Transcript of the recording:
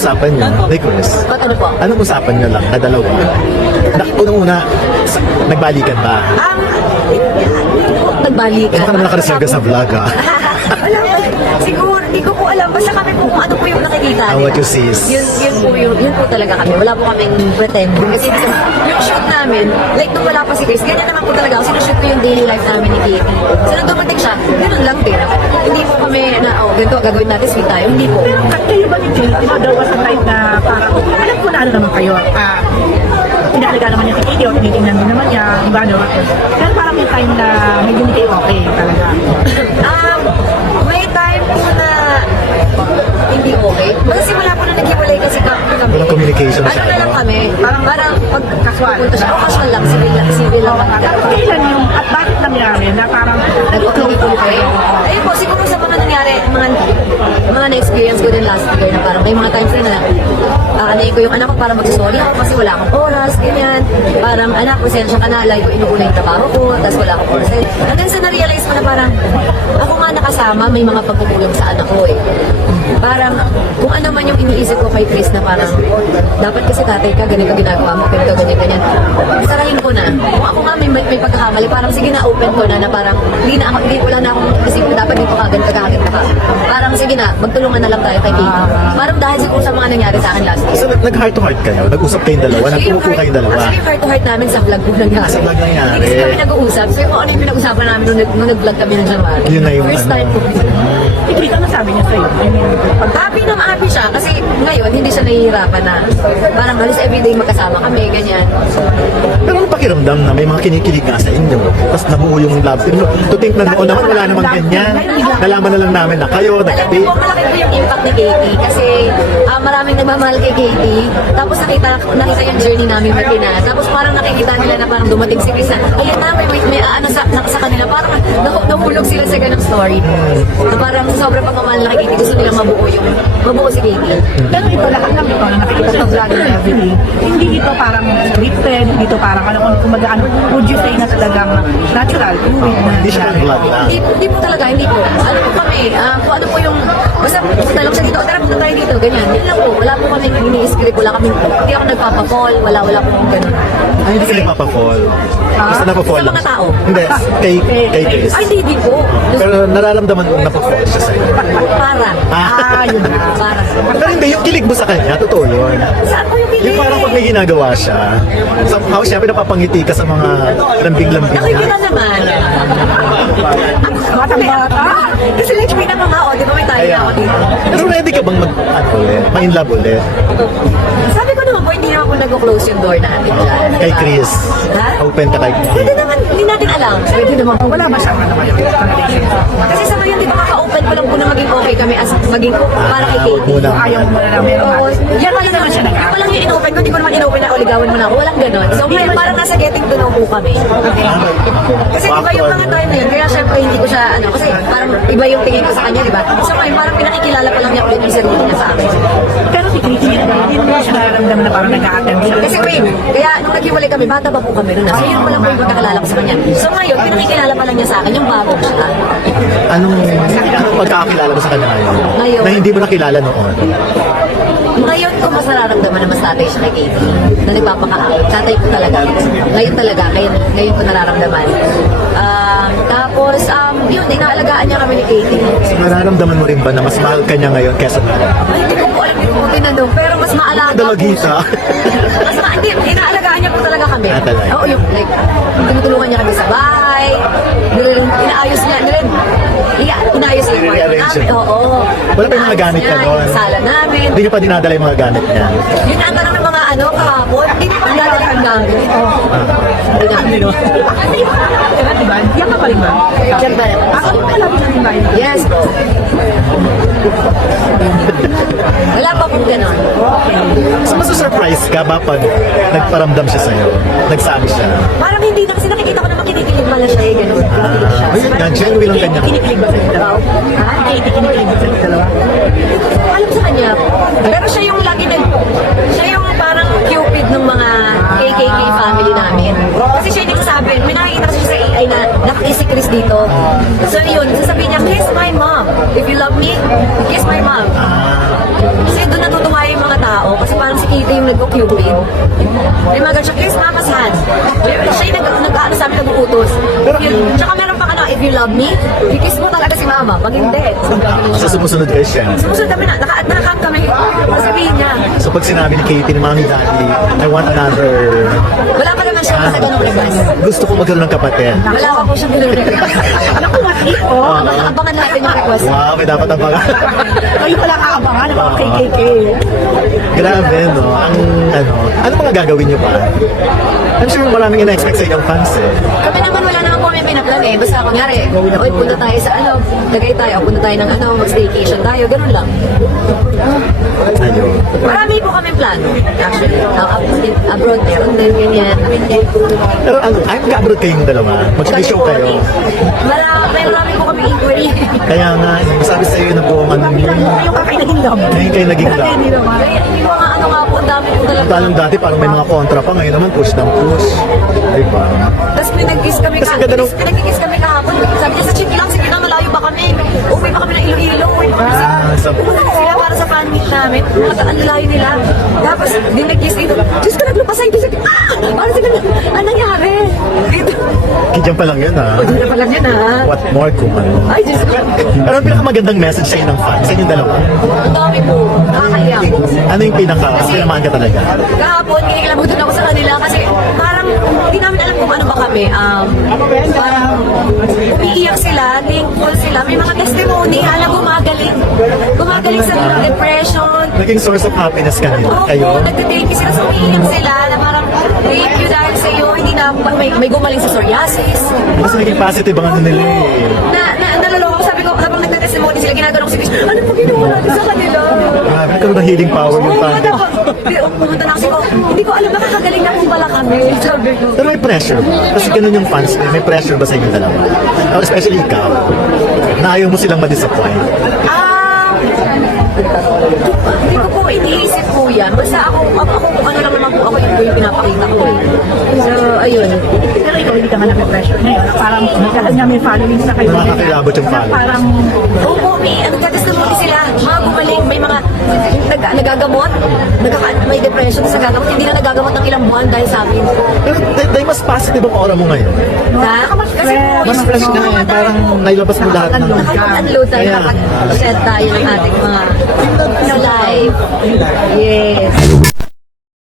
usapan niyo, ni Chris? Ano po? Anong usapan niyo lang na dalawa? Unang-una, nagbalikan ba? Nagbalikan. Ito ka naman nakareserve sa vlog, ha? Alam, siguro, hindi ko po alam. Basta kami po kung ano po yung nakikita nila. What you see is... Yun po talaga kami. Wala po kaming pretend. Kasi yung shoot namin, like nung wala pa si Chris, ganyan naman po talaga. Ako sinushoot ko yung daily life namin ni Katie. So nung dumating siya, ganun lang din. Hindi po kami na, ganito, gagawin natin, sweet tayo. Hindi po. At kayo ba ni Jane, daw was a type na parang, alam ko na ano naman kayo, inaalaga naman niya si Katie o tinitingnan din naman niya, iba no? Pero parang may time na medyo hindi kayo okay talaga. May time po na hindi okay. Basta simula po na naghiwalay kasi kami. Walang communication Ano na lang kami, parang pag punta siya, casual lang, civil lang. Kailan yung, at bakit nangyari na parang Nag-okay po kayo. Ayun po, siguro sa mga nangyari, mga na-experience ko din last year na parang may mga times na anayin ko yung anak ko para magsasorry ako kasi wala akong oras, ganyan. Parang anak, pasensya ka na, like ko inuuna yung trabaho ko, tapos wala akong oras. And then sa na-realize ko na parang, ako nga nakasama, may mga pagpupulong sa anak ko eh. Parang, kung ano man yung iniisip ko kay Chris na parang, dapat kasi tatay ka, ganito ginagawa mo, ganito, ganyan. Sarahin ko na. Kung ako nga may pagkakamali, parang sige na, open ko na parang, wala na akong isip ko, dapat dito ka, ganito ka. Parang sige na, magtulungan na lang tayo kay Katie. Parang dahil siguro sa mga nangyari sa akin last year. So, nag-heart to heart kayo? Nag-usap kayong dalawa? Nag-umupo kayong dalawa? Actually, yung heart to heart namin sa vlog po nangyari. Sa vlog nangyari. Hindi kasi kami nag-uusap. So, kung ano yung pinag-usapan namin nung nag-vlog kami ng January. Yun na yung First ano. time po. ikita na sabi niya sa'yo. I mean, Happy na happy siya kasi ngayon hindi siya nahihirapan na parang halos everyday magkasama kami, ganyan. Pero ano pakiramdam na may mga kinikilig nga sa inyo? Tapos nabuo yung love team. To think na noon naman wala namang ganyan. Nalaman na lang namin na kayo, Alam nag-date. niyo po, malaki po yung impact ni Katie kasi maraming nagmamahal kay Katie. Tapos nakita yung journey namin mag-ina. Tapos parang nakikita nila na parang dumating si Chris na, ayan na, may ano sa kanila. Parang nahulog sila sa ganong story. Na parang sobrang pagmamahal na kay Katie, gusto nilang mabuo si Katie. pero ito lahat ng ito na nakikita sa vlog and everything, hindi ito parang scripted, hindi ito parang kung mag-ano, would you say na talagang natural, fluid na Hindi siya vlog lang. Hindi po talaga, hindi po. Ano po kami, kung ano po yung, basta punta lang siya dito, tara punta tayo dito, ganyan. Yun lang po, wala po kami ini-script, wala kami, hindi ako nagpapakall, wala po kung gano'n. Ay, hindi ka nagpapafall. Basta napafall Sa mga tao? Hindi, kay Chris. Ay, hindi po. Pero nararamdaman mo napafall siya sa'yo. Para. yun na. Para. Pero hindi, yung kilig mo sa kanya, totoo yun. Saan po yung Yung parang pag may ginagawa siya, somehow siya pinapapangiti ka sa mga lambing-lambing Nakikita niya. naman. Batang-bata. Kasi like, pinamamao, di ba may tayo na ako dito. Pero ready ka bang ma-in love ulit? Sabi ko naman po, hindi naman po nag-close yung door natin dyan. Kay Chris. Ha? Open ka kay Pwede Chris. naman, hindi natin alam. Pwede naman po. Wala ba siyang ano kayo? Kasi sa ngayon, di ba kaka-open ko lang po na maging okay kami as maging para kay Katie. Muna. Ayaw mo na lang meron Oo, natin. yan pala naman siya. Yung palang yung in-open ko, hindi ko naman in-open na uligawan mo na ako. Walang ganon. So ngayon, parang nasa getting to know po kami. Okay? Kasi iba yung mga time na yun. Kaya syempre hindi ko siya, kasi parang iba yung tingin ko sa kanya, di ba? So ngayon, parang pinakikilala pa lang niya ulit yung sarili niya sa akin. Pero si Chris, hindi mo siya nararamdaman na parang nag-a-attempt siya. Kasi wait, kaya nung naghiwalay kami, bata pa po kami noon. So yun pa lang po yung pagkakalala ko sa kanya. So ngayon, pinakikilala pa lang niya sa akin, yung bago siya. Anong pagkakakilala mo sa kanya ngayon? Ngayon. Na hindi mo nakilala noon? Ngayon ko mas nararamdaman na mas tatay siya kay Katie. Na nagpapakaakit. Tatay ko talaga. Ngayon talaga. Ngayon ko nararamdaman. Tapos, yun, inaalagaan niya kami ni Katie. So, nararamdaman mo rin ba na mas mahal ka niya ngayon kesa noon? Ay, hindi ko po alam, hindi ko po tinanong. Pero mas maalaga po Dalagita. siya. Hindi, inaalagaan niya po talaga kami. Talaga? Oo, yung, like, tinutulungan niya kami sa bahay. Inaayos niya. Inaayos niya yung kwarto I-rearrange namin. niya. Oo. Wala pa yung mga gamit niya doon? Yung sala namin. Hindi niyo pa dinadala yung mga gamit niya. Yun ang tanong ng mga kahapon. Hindi pa dadala yung gamit. Hindi na. Diba? Diyan ka pa rin ba? Siyempre. Ako yung malapit na rin ba yun? Yes po. Wala pa pong gano'n. So, masasurprise ka ba pag nagparamdam siya sa'yo? Nagsabi siya? Parang hindi na kasi nakikita ko naman kinikilig pala siya eh, gano'n. Kinikilig siya. Ayun nga, genuine lang kanya. Kinikilig ba sa dalawa? Ha? Katie, kinikilig ba sa dalawa? Alam sa kanya. Pero siya yung lagi siya yung parang cupid ng mga KKK family namin. Kasi siya yung nagsasabi, may nakikita kasi siya sa AI na nakakis si Chris dito. So yun, sasabihin niya, kiss my mom. If you love me, kiss my mom. Kasi doon natutuwa yung mga Katie yung nag-cupid. May mga ganun siya, kiss mama's hand. Siya yung nag-ano sa amin, nag-uutos. Tsaka meron pa ano, if you love me, kikiss mo talaga si mama. Pag hindi, Kasi sumusunod kayo siya. sumusunod kami na, nakakam kami. Sabihin niya, So pag sinabi ni Katie ni Mami Daddy, I want another, wala pa naman siya sa ganung request. gusto ko magkaroon ng kapatid. Wala pa po siyang ganung request. Ano ko mati? Oh, Abangan natin yung request. Wow, may dapat ang kayo pala kaabangan ng mga KKK. Grabe, no? Ano mga gagawin niyo pa? I'm sure maraming ina-expect sa inyong fans eh. Kami naman wala naman po may pinaplan eh. Basta kunyari, oy, punta tayo sa ano, lagay tayo, punta tayo ng ano, mag-staycation tayo, ganun lang. Ayun. Marami po kami plano, actually. Abroad, meron din, ganyan. Pero ay mag-abroad kayong dalawa. Mag-show kayo. Marami po kami inquiry. Kaya nga, sabi sa iyo na buong ano niyo. Yung kakay naging dam. Ngayon kayo naging Kakay dam. hindi naman. Kaya hindi ko nga ano nga po, ang dami po talaga. Talong dati parang may mga kontra pa, ngayon naman push ng push. Di ba? Tapos pinag-kiss kami Kasi ganda nung- pinag-kiss kami kahapon. Sabi niya sa chick lang, sige na, malayo pa kami. Uwi pa kami ng Iloilo, uwi pa kami sa- Pumunta na sila para sa fan meet namin. Ang layo nila. Tapos, din nag-kiss dito. Diyos ko, naglupasay. Diyos ko, parang sila, ano nangyari? Dito. Kidyan pa lang yun ha. O, dito pa lang yan, ha? What more kung ano. Ay, Diyos ko. Pero ang pinakamagandang message sa inyong fans, sa inyong dalawa. Ang dami po. Nakakahiya. Ano yung pinaka-pinamaan ka talaga? Kahapon, kinikilabutan ako sa kanila kasi parang hindi namin alam kung ano ba kami. Parang umiiyak sila, thankful sila. May mga testimony na gumagaling. Gumagaling sa depression. Naging source of happiness ka nila, Oo, kayo. nagtitake you sila. So, umiiyak sila na parang thank you dahil sa iyo. Hindi na, may gumaling sa psoriasis. Mas naging positive ang ano nila eh. Naloloko, sabi ko, habang nagtestimony sila, ginagawa ko si Chris, ano po ginawa natin sa kanila? Grabe, nagkaroon ng healing power yung Oo, tanda. pumunta na kasi ko, hindi ko alam, nakakagaling na po pala kami. Sabi ko. Pero may pressure ba? Kasi ganun yung fans, may pressure ba sa inyong dalawa? Or especially ikaw, na ayaw mo silang ma-disappoint. Hindi ko po iniisip po yan. Basta ako kung ano lang naman po ako yung pinapakita ko eh. So, ayun. Pero ikaw hindi ka man na-pressure ngayon. Parang dahil nga may following sa kayo. Nakakakilabot yung following. Parang Opo, may nagtestimony sila. Mga gumaling, may mga nagagamot, may depression sa gagamot. Hindi na nagagamot ng ilang buwan dahil sa amin. Pero dahil mas positive ang aura mo ngayon. Kasi po, Mas fresh na ngayon, parang nailabas mo lahat ng... nakapag-unload tayo, Kaya- nakapag-shed tayo ng ating mga life. Yes.